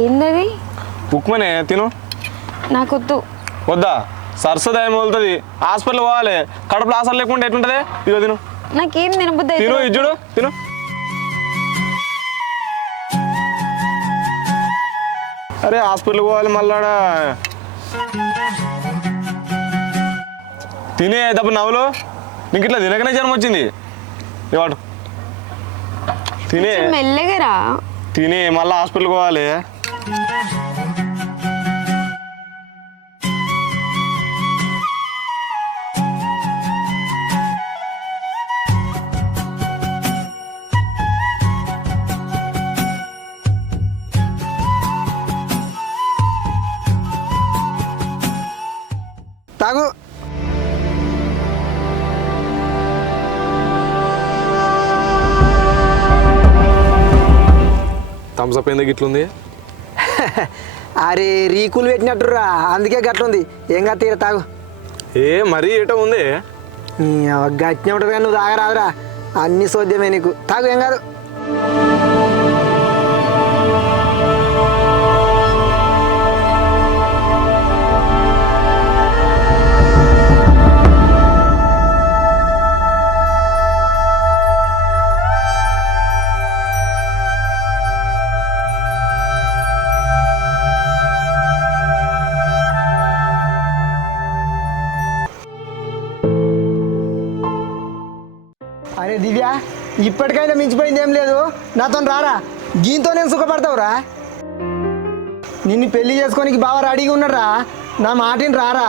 ఏందది? ఉక్మనే తిను. నాకొద్దు. వద్దా? సరసదాయం మొదలుతుంది. హాస్పిటల్ పోవాలి. కడుపులో ఆసలు లేకుండా ఎట్లుంటుంది? ఇదో తిను. నాకేం తినబుద్ది తిను, ఇజ్జుడు తిను. అరే హాస్పిటల్కి పోవాలి మళ్ళాడా. తినే దెబ్బ నవ్వులు. నీకు ఇట్లా తినకనే జన్మ వచ్చింది. ఇవాడు తినే మెల్లగరా. తిని మళ్ళీ హాస్పిటల్కి పోవాలి. తాగు. థమ్స్అప్ ఎందుకు ఇట్లుంది? అరే రీకులు పెట్టినట్టురా, అందుకే గట్లుంది. ఏం కాదు తీర తాగు. ఏ మరీ ఏటో ఉంది. గట్టినే ఉంటుంది కానీ నువ్వు తాగరాదురా, అన్ని సోద్యమే నీకు. తాగు, ఏం కాదు. అరే దివ్య, ఇప్పటికైనా మించిపోయింది ఏం లేదు. నాతో రారా, దీంతో నేను సుఖపడతావురా. నిన్ను పెళ్లి చేసుకోనికి బాగా రెడీగా ఉన్నారా, నా మాటిని రారా.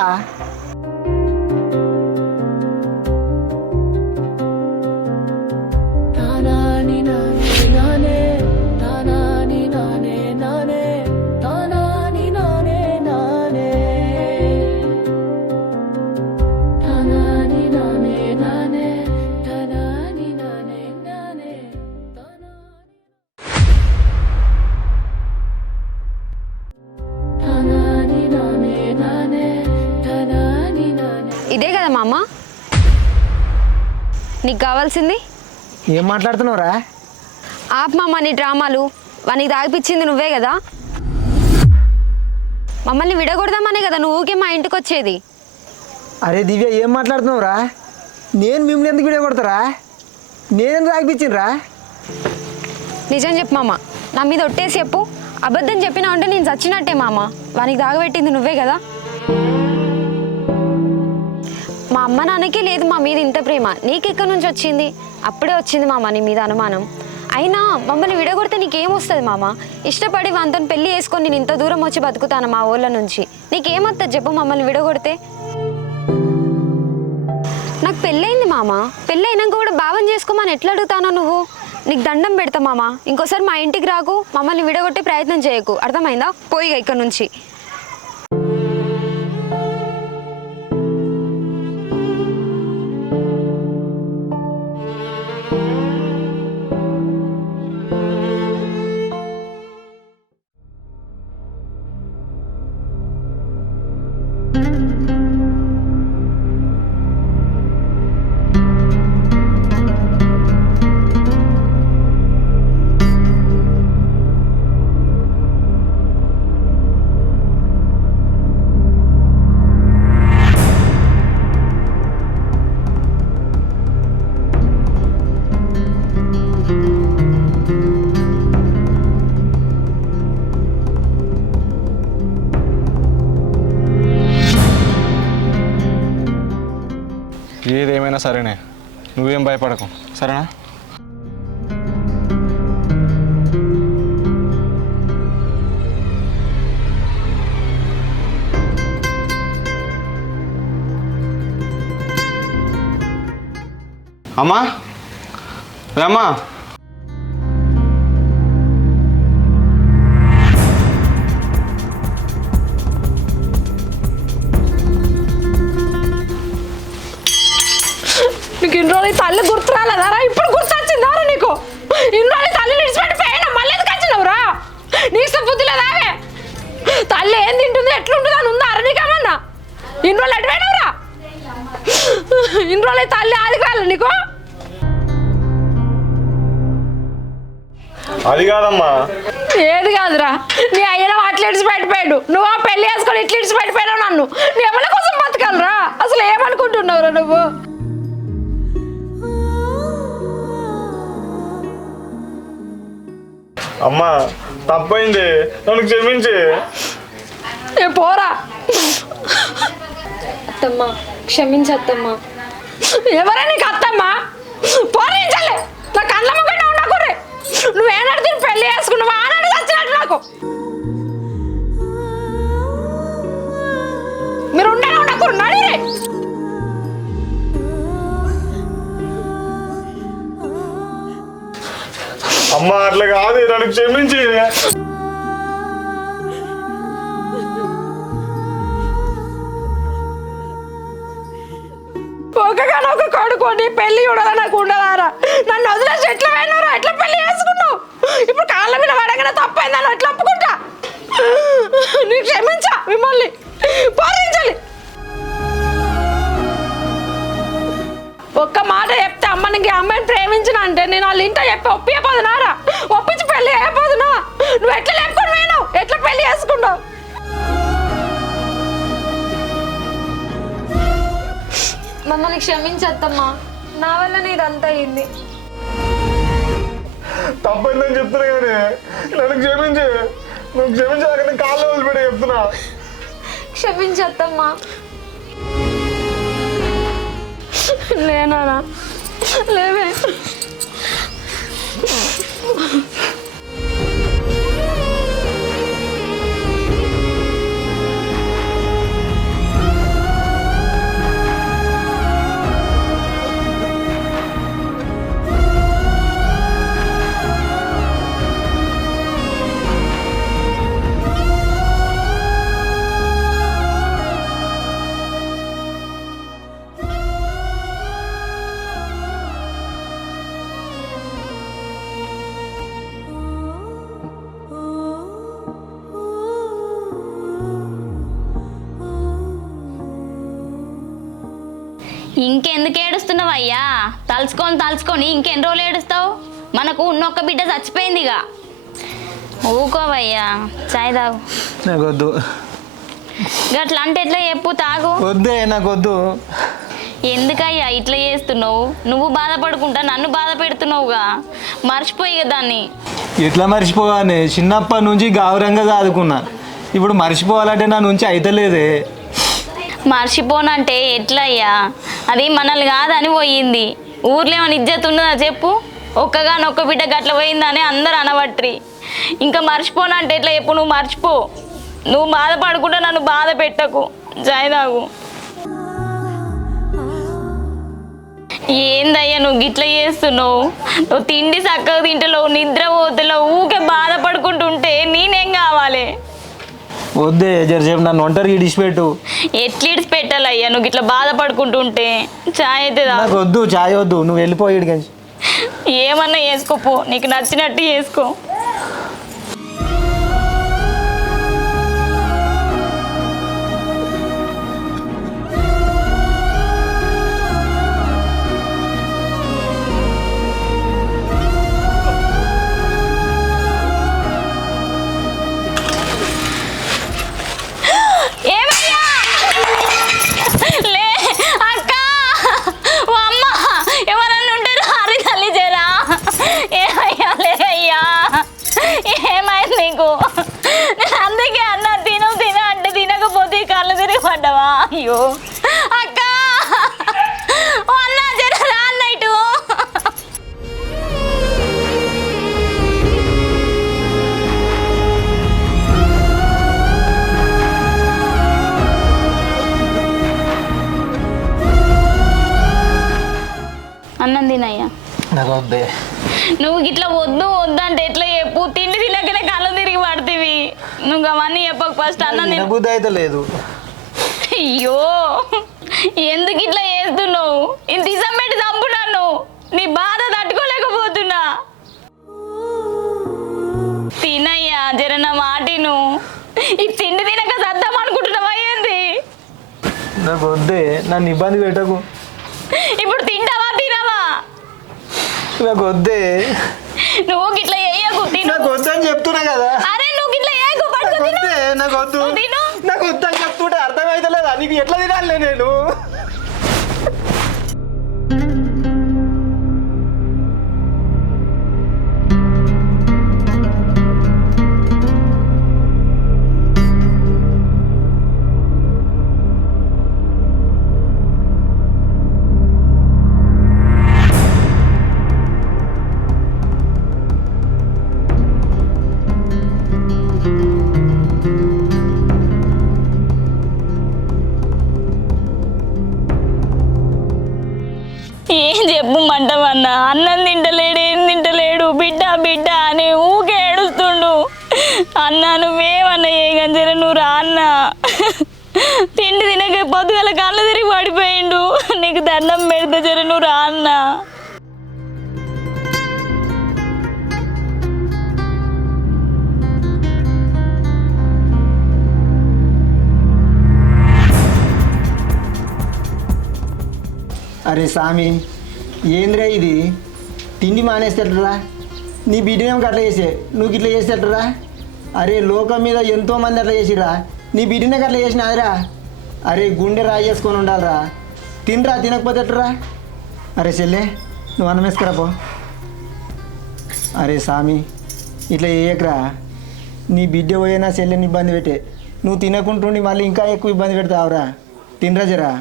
ఇదే కదా మామ నీకు కావాల్సింది? ఏం మాట్లాడుతున్నావురా? ఆప్ మామ నీ డ్రామాలు. వానికి తాగిపించింది నువ్వే కదా. మమ్మల్ని విడగొడదామనే కదా నువ్వు ఊకే మా ఇంటికి వచ్చేది. అరే దివ్య, ఏం మాట్లాడుతున్నావురా? నేను మిమ్మల్ని ఎందుకు విడగొడతారా? నేనెందుకు తాగిపించినరా? నిజం చెప్పు మామ, నా మీద ఒట్టేసి చెప్పు. అబద్ధం చెప్పినా అంటే నేను చచ్చినట్టే మామ. వానికి తాగబెట్టింది నువ్వే కదా. మా అమ్మ నాన్నకే లేదు మా మీద ఇంత ప్రేమ, నీకెక్కడి నుంచి వచ్చింది? అప్పుడే వచ్చింది మామ నీ మీద అనుమానం. అయినా మమ్మల్ని విడగొడితే నీకేమొస్తుంది మామ? ఇష్టపడి వాంతో పెళ్లి చేసుకొని నేను ఇంత దూరం వచ్చి బతుకుతాను మా ఊళ్ళ నుంచి. నీకేమొస్తుంది చెప్పు మమ్మల్ని విడగొడితే? నాకు పెళ్ళయింది మామ. పెళ్ళైనాక కూడా భావం చేసుకోమని ఎట్లా అడుగుతానో నువ్వు? నీకు దండం పెడతా మామ, ఇంకోసారి మా ఇంటికి రాకు, మమ్మల్ని విడగొట్టే ప్రయత్నం చేయకు, అర్థమైందా? పోయిగా ఇక్కడ నుంచి. ఏదేమైనా సరేనే, నువ్వేం భయపడకు, సరేనా? అమ్మా రమ్మా. నీకు ఇన్ని రోజులు తల్లి గుర్తు రాలేదారా? ఇప్పుడు గుర్తు వచ్చిందారా నీకు? ఇన్ని రోజులు తల్లి నిడిచిపెట్టి పోయినా మళ్ళీ ఎందుకు వచ్చినావురా? నీకు బుద్ధి లేదావే? తల్లి ఏం తింటుంది, ఎట్లుంటుంది అని ఉందా? నీకేమన్నా ఇన్ని రోజులు ఎటు పోయినావురా? ఇన్ని రోజులు తల్లి ఆది కాదు నీకు? అది కాదమ్మా, ఏది కాదురా, నీ అయ్యన అట్లా ఇడిచి పెట్టిపోయాడు, నువ్వు ఆ పెళ్లి చేసుకొని ఇట్లా ఇడిచి పెట్టిపోయావు నన్ను. నీ ఎవరి కోసం బతకాలరా? అసలు ఏమనుకుంటున్నావురా నువ్వు? అమ్మా తప్పైంది, నన్ను క్షమించి. ఏ పోరా. అత్తమ్మ క్షమించత్తమ్మా. ఎవరా నీకు అత్తమ్మా? పోరించలే, నా కళ్ళ ముగ్గంటే ఉండకూరే. నువ్వేనాడు తిని పెళ్లి చేసుకున్నావు, ఆనాడు వచ్చినట్టు నాకు. మీరు ఉండనే ఉండకూరు, నడిరే. అమ్మా అట్లా కాదు, నన్ను క్షమించి. ఒకగానో ఒక కొడుకోని పెళ్లి చూడాలా నాకు ఉండదారా? నన్ను వదిలేసి ఎట్లా పోయినారా? ఎట్లా పెళ్లి చేసుకున్నావు? ఇప్పుడు కాళ్ళ మీద పడగానే తప్పైందని ఎట్లా ఒప్పుకుంటా? నీకు క్షమించా మిమ్మల్ని పోరించాలి. ఒక్క మాట చెప్తే అమ్మ నీకు అమ్మాయిని ప్రేమించిన అంటే నేను వాళ్ళ ఇంట చెప్పి ఒప్పిపోదునారా? ఒప్పించి పెళ్లి అయిపోదునా? నువ్వు ఎట్లా లేపుకొని పోయినావు? ఎట్లా పెళ్లి చేసుకున్నావు? మమ్మల్ని క్షమించత్తమ్మా, నా వల్లనే ఇదంతా అయింది. తప్పైందని చెప్తున్నా కానీ నన్ను క్షమించి. నువ్వు క్షమించాక నేను కాళ్ళు వదిలిపెట్టి చెప్తున్నా. క్షమించత్తమ్మా. లేనా లేవే. ఇంకెందుకు ఏడుస్తున్నావు అయ్యా? తలుచుకొని ఇంకెన్ని రోజులు ఏడుస్తావు? మనకు ఉన్నొక్క బిడ్డ చచ్చిపోయిందిగా. ఊకోవయ్యా, చాయ్ తాగు. నాకు వద్దు. గట్లా అంటే ఎట్లా చెప్పు, తాగు. వద్దే, నాకు వద్దు. ఎందుకయ్యా ఇట్లా చేస్తున్నావు? నువ్వు బాధపడుకుంటా నన్ను బాధ పెడుతున్నావుగా. మర్చిపోయి దాన్ని. ఎట్లా మర్చిపోవాలని? చిన్నప్పటి నుంచి గౌరవంగా చదువుకున్నా, ఇప్పుడు మర్చిపోవాలంటే నా నుంచి అయితలేదే. మర్చిపోనంటే ఎట్లయ్యా? అది మనల్ని కాదని పోయింది. ఊర్లో ఏమైనా ఇజ్జత్ ఉన్నదా చెప్పు? ఒక్కగానొక్క బిడ్డ గట్ల పోయిందని అందరు అనబట్టి. ఇంకా మర్చిపోనంటే ఎట్లా చెప్పు? నువ్వు మర్చిపో. నువ్వు బాధపడకుండా నన్ను బాధ పెట్టకు. చాయ్ తాగు. ఏందయ్యా నువ్వు గిట్లా చేస్తున్నావు? నువ్వు తిండి చక్కగా తింటలేవు, నిద్ర పోతలేవు, ఊకే బాధపడుకుంటుంటే నేనేం కావాలి? వద్దే, జరసేపు నన్ను ఒంటరికి ఇడిచిపెట్టు. ఎట్లా ఇడిచి పెట్టాలయ్యా నువ్వు ఇట్లా బాధపడుకుంటుంటే? చాయ్ అయితే నాకు వద్దు, చాయ్ వద్దు, నువ్వు వెళ్ళిపోయి ఇడికి. ఏమన్నా చేసుకోపో, నీకు నచ్చినట్టు చేసుకో. అందుకే అన్న తిన అంటే తినకపోతే కళ్ళు తిరిగి పడ్డావా? అయ్యో అక్క, అన్న జర రా అన్న ఇటు. అన్నం తినయ్యా. నాకు వద్దే. నువ్వు ఇట్లా వద్దు వద్దంటే ఎట్లా చెప్పు? తిండి తినకనే కళ్ళు తిరిగి పడుతుంది. నువ్వు అవన్నీ చెప్పక ఫస్ట్ అన్నం తిన. బుద్ధి అయితే లేదు. అయ్యో ఎందుకు ఇట్లా చేస్తున్నావు? ఇంత ఇసం పెట్టి చంపున్నాను, నీ బాధ తట్టుకోలేకపోతున్నా. తినయ్యా, జర నా మాటిను. ఈ తిండి తినక సద్దాం అనుకుంటున్నావా ఏంది? నాకు వద్దే, నన్ను ఇబ్బంది పెట్టకు. ఇప్పుడు తింటావా తినవా? నాకు వద్దే. నువ్వు ఇట్లా ఇయ్యకు, తిను. నాకు వద్దని చెప్తున్నా కదా. అరే నువ్వు ఇట్లా ఏకు పట్టుకో తిను. నాకు వద్దు, నువ్వు తిను. నాకు వద్దని చెప్తుంటే అర్థమైతలేదా నీకు? ఎట్లా తినాలి నేను? ఏం చెప్పమంటావన్నా? అన్నం తింటలేడు, ఏం తింటలేడు, బిడ్డ బిడ్డ అని ఊకే ఏడుస్తుండు. అన్న నువ్వేమన్నా ఏ గంజర నువ్వు రా అన్న. తిండి తినక పొద్దుగల కళ్ళు తిరిగి పడిపోయిండు. నీకు దండం పెడితే జర నువ్వు రా అన్న. అరే స్వామి, ఏంద్రా ఇది? తిండి మానేస్తేట్రా? నీ బిడ్డనేమో అట్లా చేసే, నువ్వు ఇట్లా చేసేటరా? అరే లోకం మీద ఎంతోమంది అట్లా చేసిరా, నీ బిడ్డనే అట్లా చేసినాదిరా. అరే గుండె రాయి చేసుకొని ఉండాలిరా. తినరా, తినకపోతే ఎట్రా? అరే చెల్లె, నువ్వు అన్నం వేసుకురా పో. అరే స్వామి, ఇట్లా చేయకరా. నీ బిడ్డ పోయినా చెల్లెని ఇబ్బంది పెట్టే, నువ్వు తినకుంటుండి మళ్ళీ ఇంకా ఎక్కువ ఇబ్బంది పెడతావురా. తినరా జరా.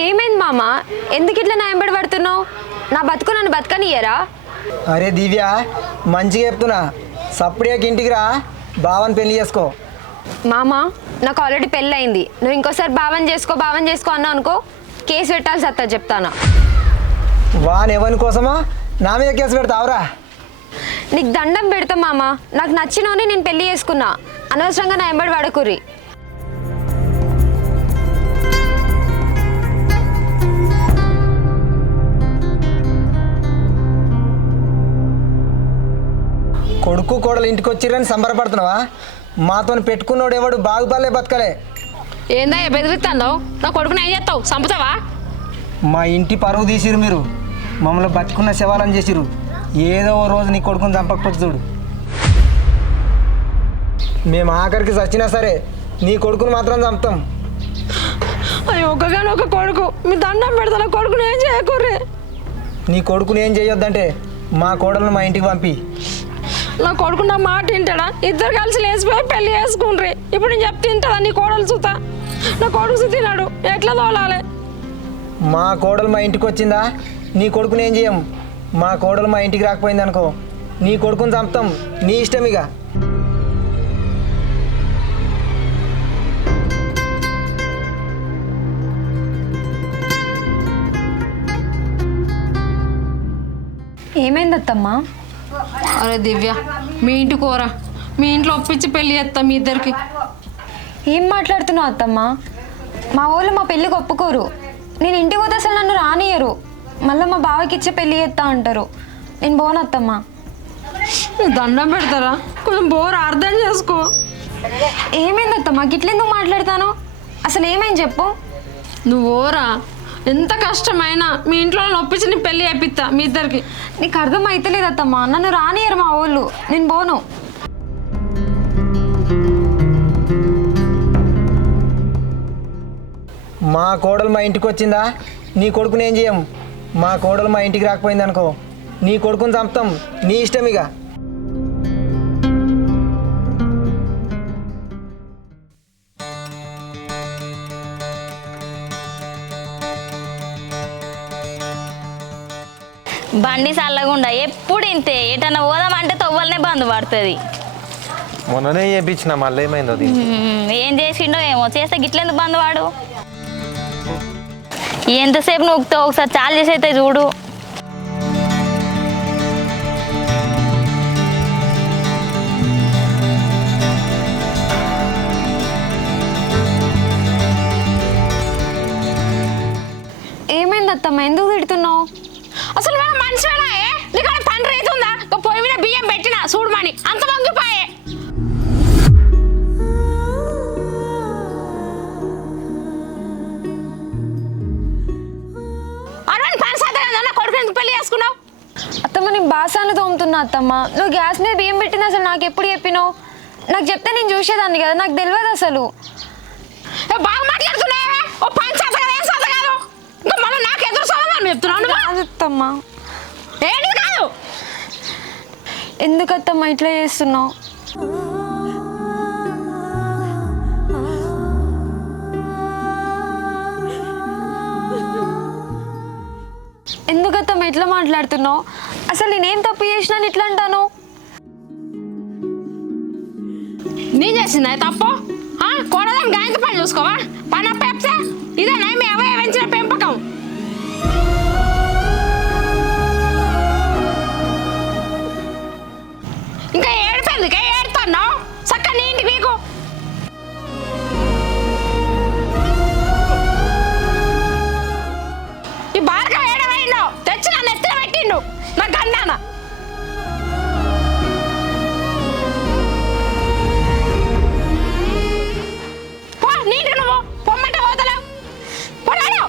ఏమైంది మామ? ఎందుకు ఇట్లా నా వెంబడి పడుతున్నావు? నా బతుకు నన్ను బతకనియ్యరా? అరే దివ్య, మంచిగా చెప్తున్నా, సప్పుడేకి ఇంటికి రా, బావని పెళ్లి చేసుకో. మామ, నాకు ఆల్రెడీ పెళ్ళి అయింది. నువ్వు ఇంకోసారి భావం చేసుకో అన్నావు అనుకో, కేసు పెట్టాల్సి వస్తుంది చెప్తాను. వాని ఎవరి కోసమా నా మీద కేసు పెడతావురా? నీకు దండం పెడతా మామ, నాకు నచ్చినోని నేను పెళ్లి చేసుకున్నా. అనవసరంగా నా వెంబడి పడకుర్రి. కొడుకు కోడలు ఇంటికి వచ్చిరని సంబరపడుతున్నావా? మాతో పెట్టుకున్నోడు ఎవడు బాగుపడలే బతకలే. ఏందా బెదిరిస్తాందో? నా కొడుకుని ఏం చేస్తావు? చంపుతావా? మా ఇంటి పరువు తీసిరు మీరు, మమ్మల్ని బతుకున్న శవాలను చేసిరు. ఏదో ఓ రోజు నీ కొడుకుని చంపకపోతే చూడు. మేము ఆఖరికి చచ్చినా సరే నీ కొడుకుని మాత్రం చంపుతాం. అయ్యో ఒక్కగాని ఒక కొడుకు, మీ దండం పెడతా. నా కొడుకుని ఏం చేయకూర్రే. నీ కొడుకుని ఏం చేయొద్దంటే మా కోడలను మా ఇంటికి పంపి. నా కొడుకు నా మాట వింటాడా? ఇద్దరు కలిసి లేచిపోయి పెళ్లి చేసుకుండ్రి. ఇప్పుడు నేను చెప్తే తింటాడా నీ కోడలు చూతా? నా కొడుకు తిన్నాడు, ఎట్లా తోలాలి? మా కోడలు మా ఇంటికి వచ్చిందా, నీ కొడుకుని ఏం చేయం. మా కోడలు మా ఇంటికి రాకపోయింది అనుకో, నీ కొడుకుని చంపుతాం. నీ ఇష్టం ఇక. ఏమైంది అత్తమ్మా? అరే దివ్య, మీ ఇంటి కోరా, మీ ఇంట్లో ఒప్పించి పెళ్లి చేస్తాం మీ ఇద్దరికి. ఏం మాట్లాడుతున్నావు అత్తమ్మా? మా వాళ్ళు మా పెళ్ళికి ఒప్పుకోరు. నేను ఇంటికి పోతే అసలు నన్ను రానియరు. మళ్ళీ మా బావకి ఇచ్చే పెళ్ళి చేస్తా అంటారు. నేను పోను అత్తమ్మా. దండం పెడతారా? కొంచెం బోర్ అర్థం చేసుకో. ఏమైంది అత్తమ్మా? గిట్లెందుకు మాట్లాడతాను? అసలు ఏమైంది చెప్పు. నువ్వు ఓరా, ఎంత కష్టమైనా మీ ఇంట్లో ఒప్పించి నీ పెళ్లి చేపిస్తా మీ ఇద్దరికి. నీకు అర్థం అయితలేదు అత్తమ్మా, నన్ను రానియరు మా వాళ్ళు. నేను పోను. మా కోడలు మా ఇంటికి వచ్చిందా, నీ కొడుకుని ఏం చేయం. మా కోడలు మా ఇంటికి రాకపోయింది అనుకో, నీ కొడుకుని చంపుతాం. నీ ఇష్టం ఇక. బండి చల్లగుండా ఎప్పుడు ఇంతే. ఎటన్నా పోదామంటే తొవ్వలనే బంద్ పడుతుంది. మొన్ననే చేయించిన, మళ్ళీ ఏమైంది అది? ఏం చేసిండో ఏమో, చేస్తే గిట్లెందుకు బంద్ వాడు? ఎంతసేపు నూకుతో ఒకసారి చాలు చేసి అయితే చూడు. ఏమైంది అత్తమ్మ? అత్తమ్మ నేను బాసాన్ని తోముతున్నా అత్తమ్మ. నువ్వు గ్యాస్ మీద బియ్యం పెట్టింది అసలు నాకు ఎప్పుడు చెప్పినావు? నాకు చెప్తే నేను చూసేదాన్ని కదా, నాకు తెలియదు అసలు. బాగా మాట్లాడుతున్నావే, ఓ పని చేత కదా ఏం చేత కాదు, ఇంకా మళ్ళీ నాకు ఎదురు చదవని చెప్తున్నాను. అత్తమ్మ ఏంటి కాదు, ఎందుకు అత్తమ్మ ఇట్లా చేస్తున్నావు? ఎందుకు అత్తమ్మ ఇట్లా మాట్లాడుతున్నావు? అసలు నేనేం తప్పు చేసినాను ఇట్లా అంటాను? నేను చేసిందా తప్పు? కూడదని గాయంత పని చూసుకోవా? పని అప్పేప్సా ఇదేనా మీ అవయ వెంచిన పెంపకం? ఇంకా ఏడిపోయింది ఏడుతున్నావు చక్క నీ ఇంటి మీకు. ఈ బార్గా ఏడవైండు తెచ్చి నన్ను ఎత్తున పెట్టిండు నా గండాన. నీటి నువ్వు పొమ్మంటే పోతలేవు పొడాడు.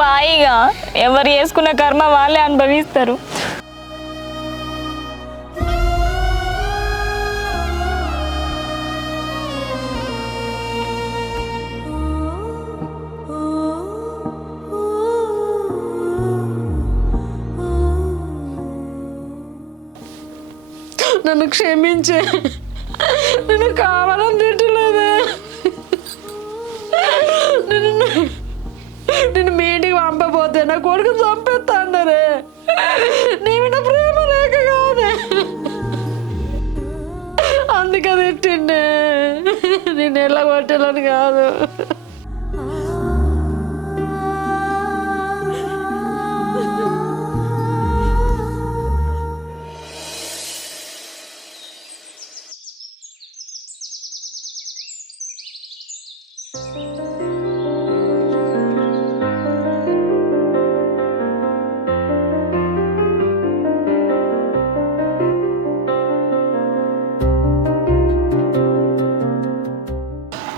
బాయిగా ఎవరు చేసుకున్న కర్మ వాళ్ళే అనుభవిస్తారు. నన్ను క్షమించే, నేను కావాలని తిట్టలేదే. నేను మీ ఇంటికి పంపబోతే నా కొడుకు చంపేస్తాండరే. నీ మీద ప్రేమ లేక కాదే, అందుకే తిట్టిండే. నేను ఎలా కొట్టాలని కాదు.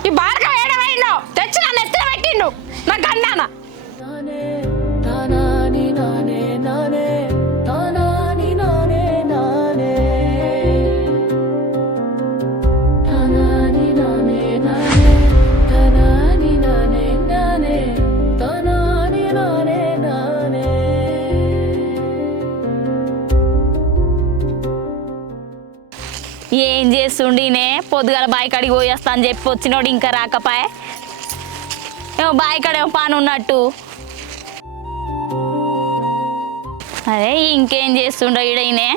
ఈ బార్గా ఏడవైండు తెచ్చి నన్ను ఎత్తున పెట్టిండు నా గండాన. ఏం చేస్తుండినే పొద్దుగాల బావి కాడికి పోయేస్తా అని చెప్పి వచ్చినోడు ఇంకా రాకపాయే. ఏమో బావి కాడేమో పని ఉన్నట్టు. అదే ఇంకేం చేస్తుండో ఈడనే.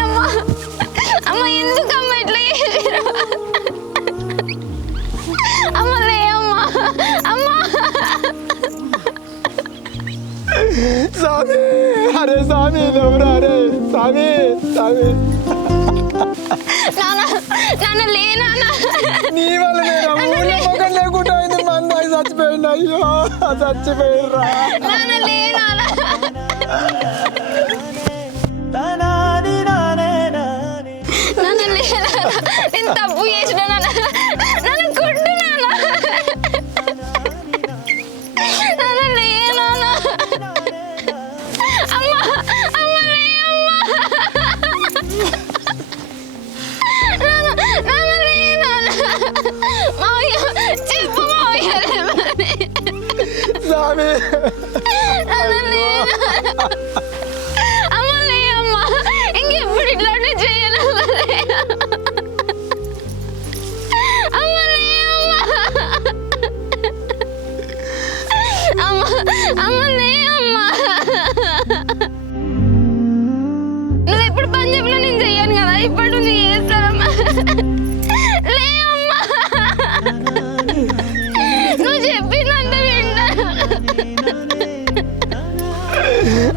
అమ్మ అమ్మ ఎందుకమ్మ ఇట్లా చేసిరు అమ్మ లే అమ్మ అమ్మ స్వామి అరే స్వామి ఎవరా అరే స్వామి స్వామి నాన్న నాన్న లే నాన్న నీ వల్ల నేను ఊళ్ళో మొగం లేకుండా అయింది మంద చచ్చిపోయింది అయ్యో చచ్చిపోయిర్రా నాన్న లే నాన్న నాన్న లే నాన్న నేను తప్పు చేసిన నాన్న నాన్న కొట్టు నాన్న నాన్న లే నాన్న అమ్మ అమ్మ లే అమ్మ నాన్న నాన్న లే నాన్న మావయ్య చెప్పు మావయ్య లేమని. స్వామి నాన్న లే నాన్న. అమ్మ లే అమ్మ ఇంకెప్పుడు ఇట్లాంటి చేయను అమ్మ లే అమ్మ అమ్మ అమ్మ లే అమ్మ నువ్వు ఎప్పుడు పని చెప్పినా నేను చెయ్యను కదా ఇప్పుడు నువ్వు చేస్తానమ్మా లే అమ్మ నువ్వు చెప్పిందంత వింటాను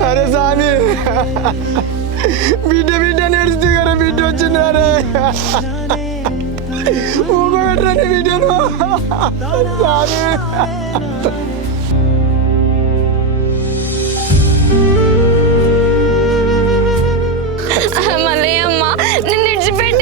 అరే స్వామి బిడ్డ బిడ్డ నడుస్తూ కదా బిడ్డ వచ్చినారే ఊగబెట్టరని బిడ్డను స్వామి మళ్ళీ అమ్మ నిన్ను విడిచిపెట్టి